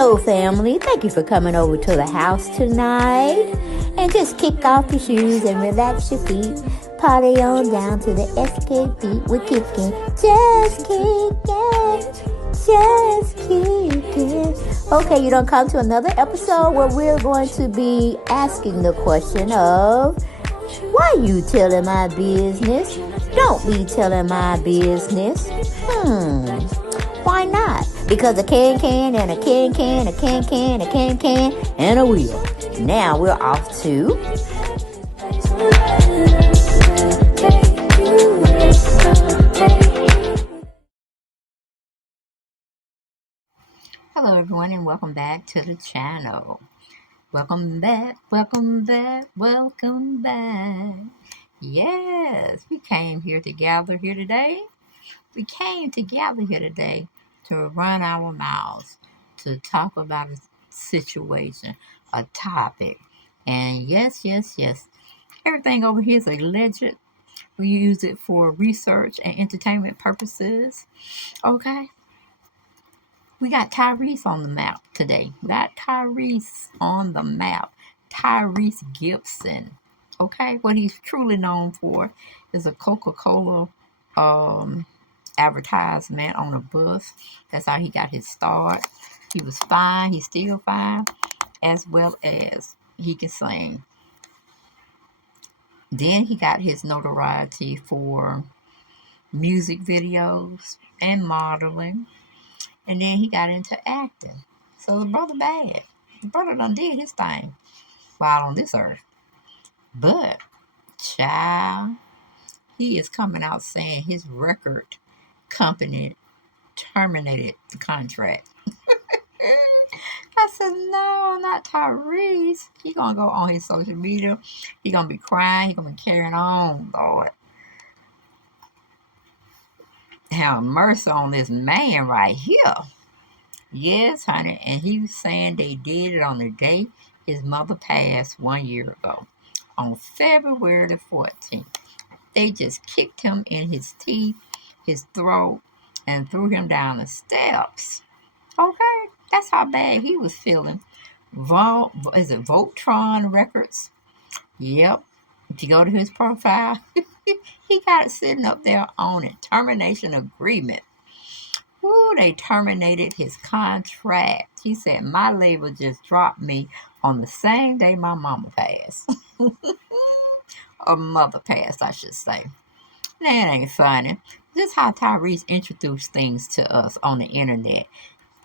Hello, family. Thank you for coming over to the house tonight. And just kick off your shoes and relax your feet. Party on down to the SK beat. We're kicking. Just kicking. Just kicking. Okay, you don't come to another episode where we're going to be asking the question of, why you telling my business? Don't be telling my business. Why not? Because a can and a can, a can, a can, and a wheel. Now we're off to... Hello everyone, and welcome back to the channel. Welcome back, welcome back, welcome back. Yes, we came here to gather here today. We came together here today to run our mouths, to talk about a situation, a topic. And yes, everything over here is alleged. We use it for research and entertainment purposes. Okay? We got Tyrese on the map today. We got Tyrese on the map. TyreseGibson. Okay? What he's truly known for is a Coca-Cola advertisement on a bus. That's how he got his start. He was fine. He's still fine, as well as he can sing. Then he got his notoriety for music videos and modeling. And then he got into acting. So the brother bad. The brother done did his thing while on this earth. But, child, he is coming out saying his record company terminated the contract. I said, no, not Tyrese. He gonna go on his social media. He gonna be crying. He gonna be carrying on, Lord. Have mercy on this man right here. Yes, honey. And he was saying they did it on the day his mother passed 1 year ago. On February the 14th. They just kicked him in his teeth, his throat, and threw him down the steps. Okay? That's how bad he was feeling. Is it Voltron Records? Yep. If you go to his profile, he got it sitting up there on it. Termination agreement. Ooh, they terminated his contract. He said, my label just dropped me on the same day my mama passed. Or mother passed, I should say. That ain't funny. This is how Tyrese introduced things to us on the internet.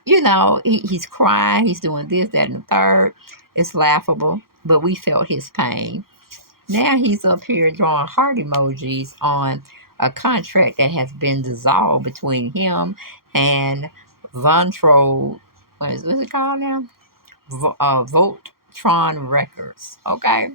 You know, he's crying, he's doing this, that, and the third. It's laughable, but we felt his pain. Now he's up here drawing heart emojis on a contract that has been dissolved between him and Vontrol. What's it called now? Voltron Records. Okay.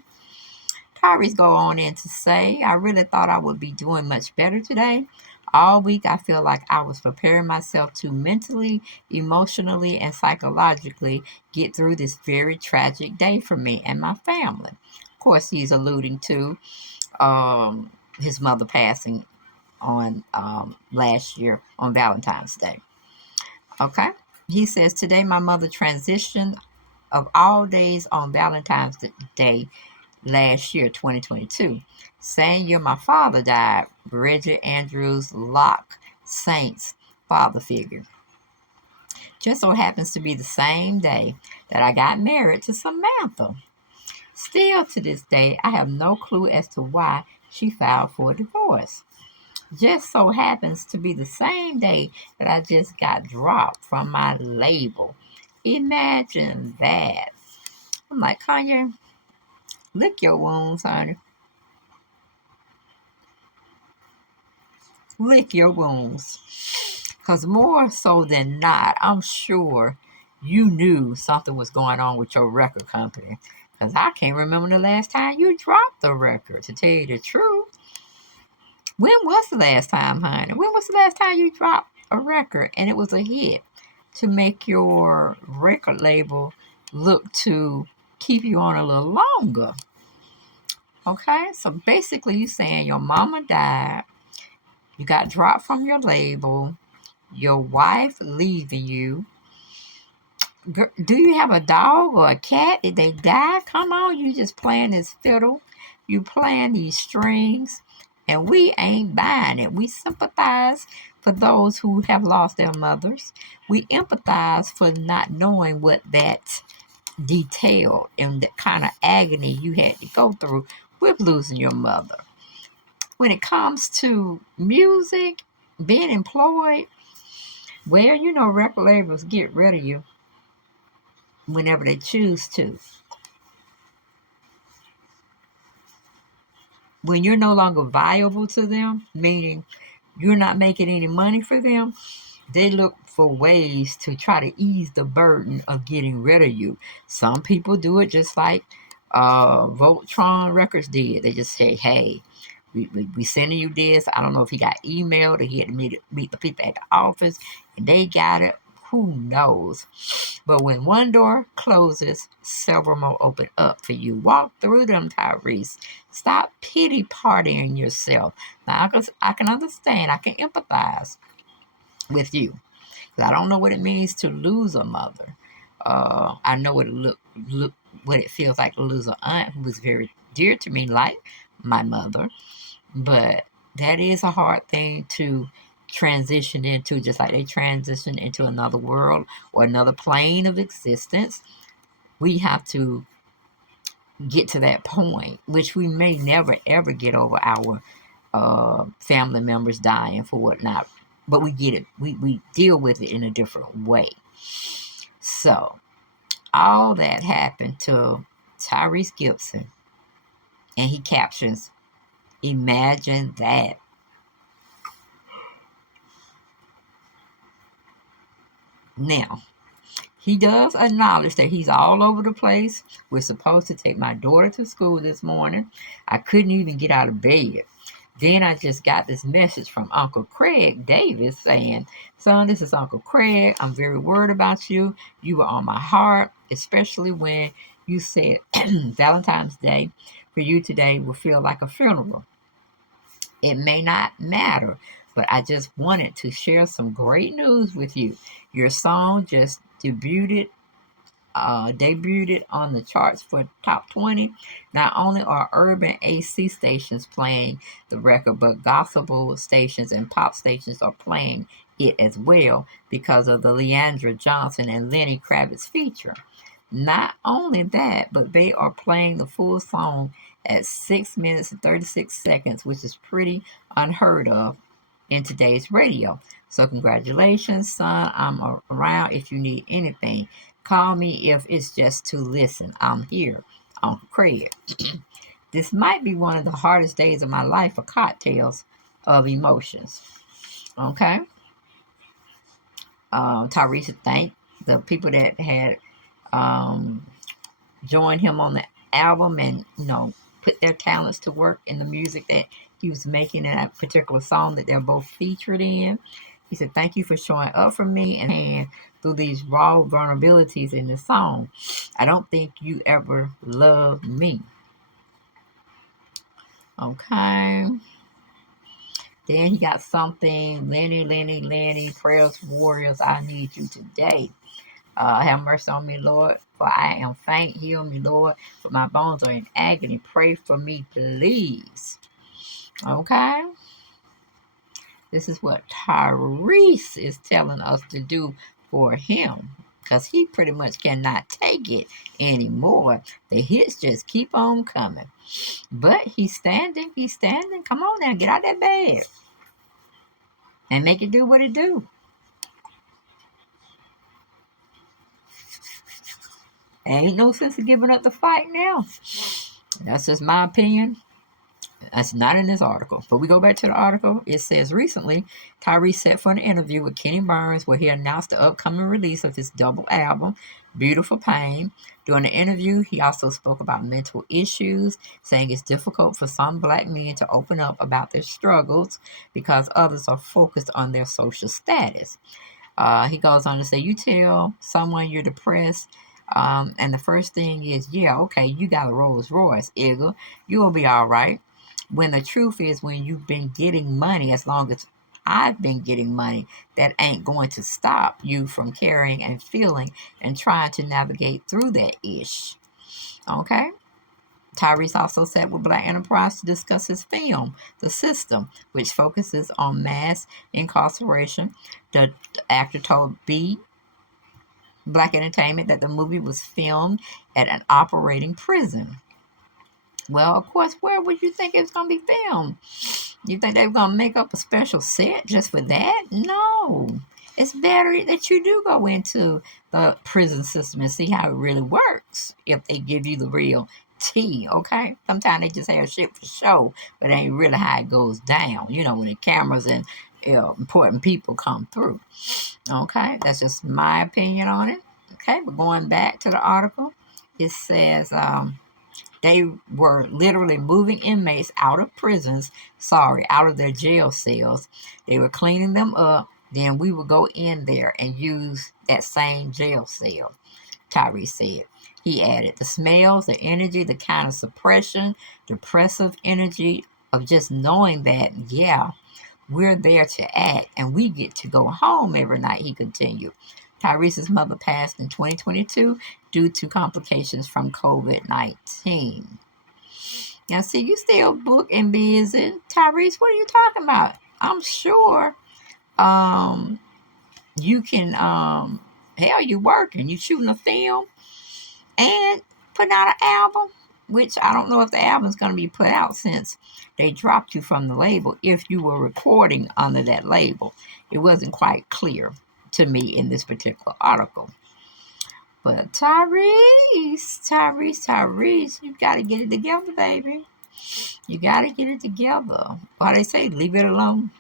Tyrese go on in to say, I really thought I would be doing much better today. All week, I feel like I was preparing myself to mentally, emotionally, and psychologically get through this very tragic day for me and my family. Of course, he's alluding to his mother passing on last year on Valentine's Day. Okay? He says, today my mother transitioned of all days on Valentine's Day last year, 2022. Same year my father died, Bridget Andrews Locke Saint's father figure. Just so happens to be the same day that I got married to Samantha. Still to this day, I have no clue as to why she filed for a divorce. Just so happens to be the same day that I just got dropped from my label. Imagine that. I'm like, Kanye, lick your wounds, honey. Lick your wounds. Because more so than not, I'm sure you knew something was going on with your record company. Because I can't remember the last time you dropped the record, to tell you the truth. When was the last time, honey? When was the last time you dropped a record and it was a hit to make your record label look to keep you on a little longer? Okay, so basically you saying your mama died, you got dropped from your label, your wife leaving you, Do you have a dog or a cat? Did they die? Come on, you just playing this fiddle. You playing these strings. And we ain't buying it. We sympathize for those who have lost their mothers. We empathize for not knowing what that detailed and the kind of agony you had to go through with losing your mother. When it comes to music, being employed, well, you know, record labels get rid of you whenever they choose to. When you're no longer viable to them, meaning you're not making any money for them, they look for ways to try to ease the burden of getting rid of you. Some people do it just like Voltron Records did. They just say, hey, we sending you this. I don't know if he got emailed or he had to meet the people at the office and they got it. Who knows? But when one door closes, several more open up for you. Walk through them, Tyrese. Stop pity partying yourself. Now, I can understand. I can empathize with you. I don't know what it means to lose a mother. I know what what it feels like to lose an aunt who was very dear to me, like my mother. But that is a hard thing to transition into, just like they transition into another world or another plane of existence. We have to get to that point, which we may never ever get over our family members dying for whatnot. But we get it. We deal with it in a different way. So all that happened to Tyrese Gibson, and he captions, "Imagine that." Now, he does acknowledge that he's all over the place. We're supposed to take my daughter to school this morning. I couldn't even get out of bed. Then I just got this message from Uncle Craig Davis saying, "Son, this is Uncle Craig. I'm very worried about you. You were on my heart, especially when you said Valentine's Day for you today will feel like a funeral. It may not matter, but I just wanted to share some great news with you. Your song just debuted on the charts for top 20. Not only are urban AC stations playing the record, but gospel stations and pop stations are playing it as well because of the Leandra Johnson and Lenny Kravitz feature. Not only that, but they are playing the full song at 6 minutes and 36 seconds, which is pretty unheard of in today's radio. So congratulations, son. I'm around if you need anything. Call me if it's just to listen. I'm here. Uncle Craig. This might be one of the hardest days of my life for cocktails of emotions. Okay. Tyrese thanked the people that had joined him on the album and, put their talents to work in the music that he was making in that particular song that they're both featured in. He said, "Thank you for showing up for me and through these raw vulnerabilities in the song. I don't think you ever loved me." Okay. Then he got something. Lenny, prayers, warriors, I need you today. Have mercy on me, Lord, for I am faint. Heal me, Lord, for my bones are in agony. Pray for me, please. Okay? This is what Tyrese is telling us to do for him, because he pretty much cannot take it anymore. The hits just keep on coming. But he's standing. Come on now, get out that bed and make it do what it do. Ain't no sense of giving up the fight now. That's just my opinion. That's not in this article. But we go back to the article. It says, recently, Tyrese set for an interview with Kenny Burns where he announced the upcoming release of his double album, Beautiful Pain. During the interview, he also spoke about mental issues, saying it's difficult for some black men to open up about their struggles because others are focused on their social status. He goes on to say, you tell someone you're depressed, and the first thing is, yeah, okay, you got a Rolls Royce, you'll be all right. When the truth is, when you've been getting money as long as I've been getting money, that ain't going to stop you from caring and feeling and trying to navigate through that ish. Okay? Tyrese also sat with Black Enterprise to discuss his film, The System, which focuses on mass incarceration. The actor told Black Entertainment that the movie was filmed at an operating prison. Well, of course, where would you think it was going to be filmed? You think they were going to make up a special set just for that? No. It's better that you do go into the prison system and see how it really works if they give you the real tea, okay? Sometimes they just have shit for show, but it ain't really how it goes down, when the cameras and important people come through. Okay, that's just my opinion on it. Okay, but going back to the article, it says they were literally moving inmates out of prisons, out of their jail cells. They were cleaning them up. Then we would go in there and use that same jail cell, Tyrese said. He added, the smells, the energy, the kind of suppression, depressive energy of just knowing that, yeah, we're there to act and we get to go home every night, he continued. Tyrese's mother passed in 2022 due to complications from COVID-19. Now, see, you still book and busy. Tyrese, what are you talking about? I'm sure you can, hell, you working. You shooting a film and putting out an album, which I don't know if the album's going to be put out since they dropped you from the label. If you were recording under that label, it wasn't quite clear to me in this particular article. But Tyrese, you got to get it together, baby. You got to get it together. Why they say, leave it alone.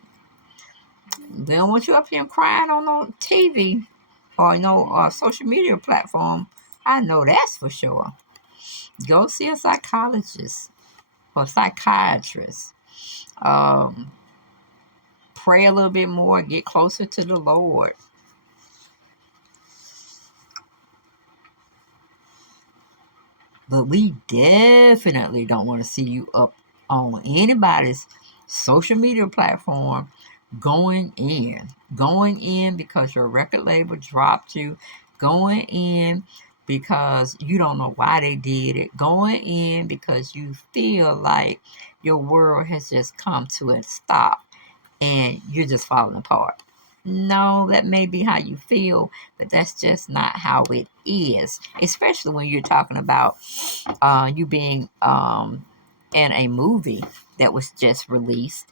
They don't want you up here crying on no TV or no social media platform. I know that's for sure. Go see a psychologist or psychiatrist. Pray a little bit more. Get closer to the Lord. But we definitely don't want to see you up on anybody's social media platform going in. Going in because your record label dropped you. Going in because you don't know why they did it. Going in because you feel like your world has just come to a stop and you're just falling apart. No, that may be how you feel, but that's just not how it is. Especially when you're talking about you being in a movie that was just released.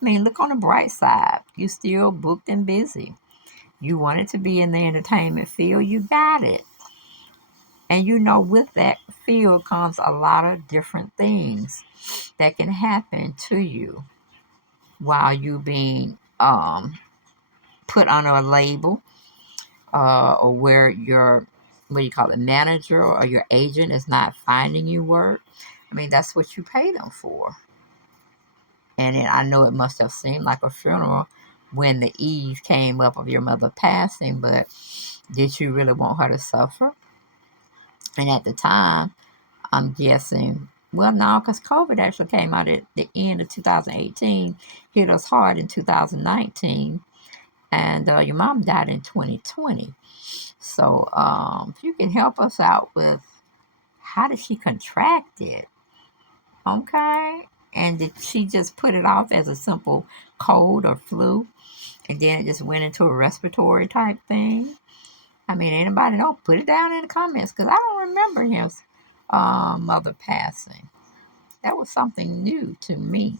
I mean, look on the bright side. You still booked and busy. You wanted to be in the entertainment field, you got it. And with that field comes a lot of different things that can happen to you while you being put on a label or where your manager or your agent is not finding you work. I mean, that's what you pay them for. And I know it must have seemed like a funeral when the eve came up of your mother passing, but did you really want her to suffer? And at the time, I'm guessing, well, no, because COVID actually came out at the end of 2018, hit us hard in 2019, and your mom died in 2020. So if you can help us out with how did she contract it? Okay. And did she just put it off as a simple cold or flu? And then it just went into a respiratory type thing? I mean, anybody know? Put it down in the comments because I don't remember his mother passing. That was something new to me.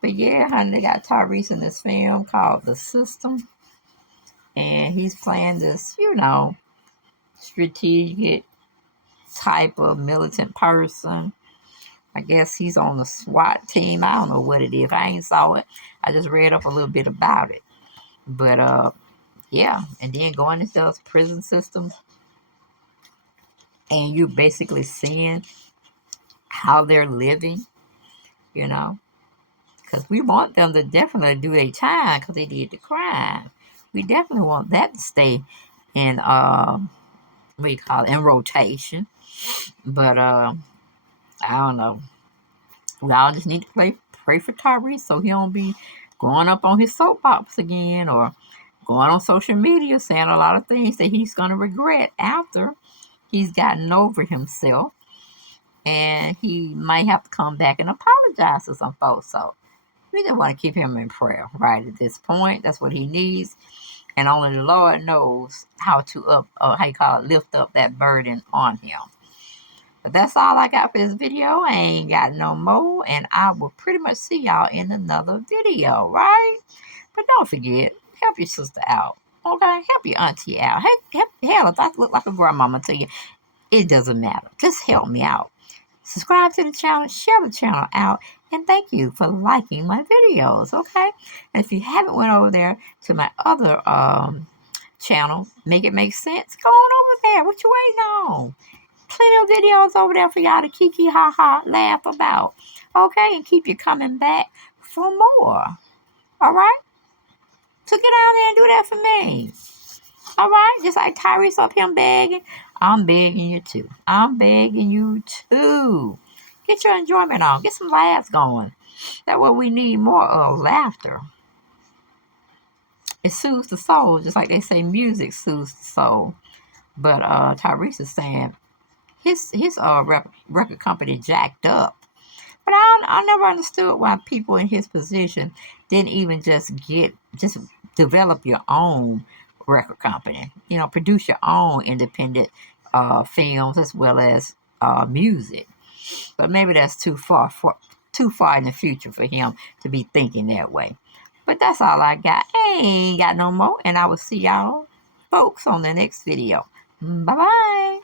But yeah, honey, they got Tyrese in this film called The System. And he's playing this, strategic type of militant person. I guess he's on the SWAT team. I don't know what it is. I ain't saw it. I just read up a little bit about it. But yeah, and then going into those prison systems, and you're basically seeing how they're living, because we want them to definitely do their time because they did the crime. We definitely want that to stay in in rotation. But I don't know. We all just need to pray for Tyrese so he don't be going up on his soapbox again or going on social media saying a lot of things that he's going to regret after he's gotten over himself. And he might have to come back and apologize to some folks. So we just want to keep him in prayer right at this point. That's what he needs. And only the Lord knows how to lift up that burden on him. But that's all I got for this video. I ain't got no more. And I will pretty much see y'all in another video, right? But don't forget, help your sister out. Okay? Help your auntie out. Hell, if I look like a grandmama to you, it doesn't matter. Just help me out. Subscribe to the channel, share the channel out, and thank you for liking my videos, okay? And if you haven't went over there to my other channel, Make It Make Sense, go on over there. What you waiting on? Plenty of videos over there for y'all to kiki, ha ha, laugh about, okay? And keep you coming back for more, all right? So get out there and do that for me. All right, just like Tyrese up here begging, I'm begging you too. I'm begging you too. Get your enjoyment on. Get some laughs going. That's what we need more of, laughter. It soothes the soul, just like they say music soothes the soul. But Tyrese is saying his record company jacked up. But I never understood why people in his position didn't even just develop your own record company. You know, produce your own independent films as well as music. But maybe that's too far in the future for him to be thinking that way. But that's all I got. I ain't got no more. And I will see y'all folks on the next video. Bye-bye.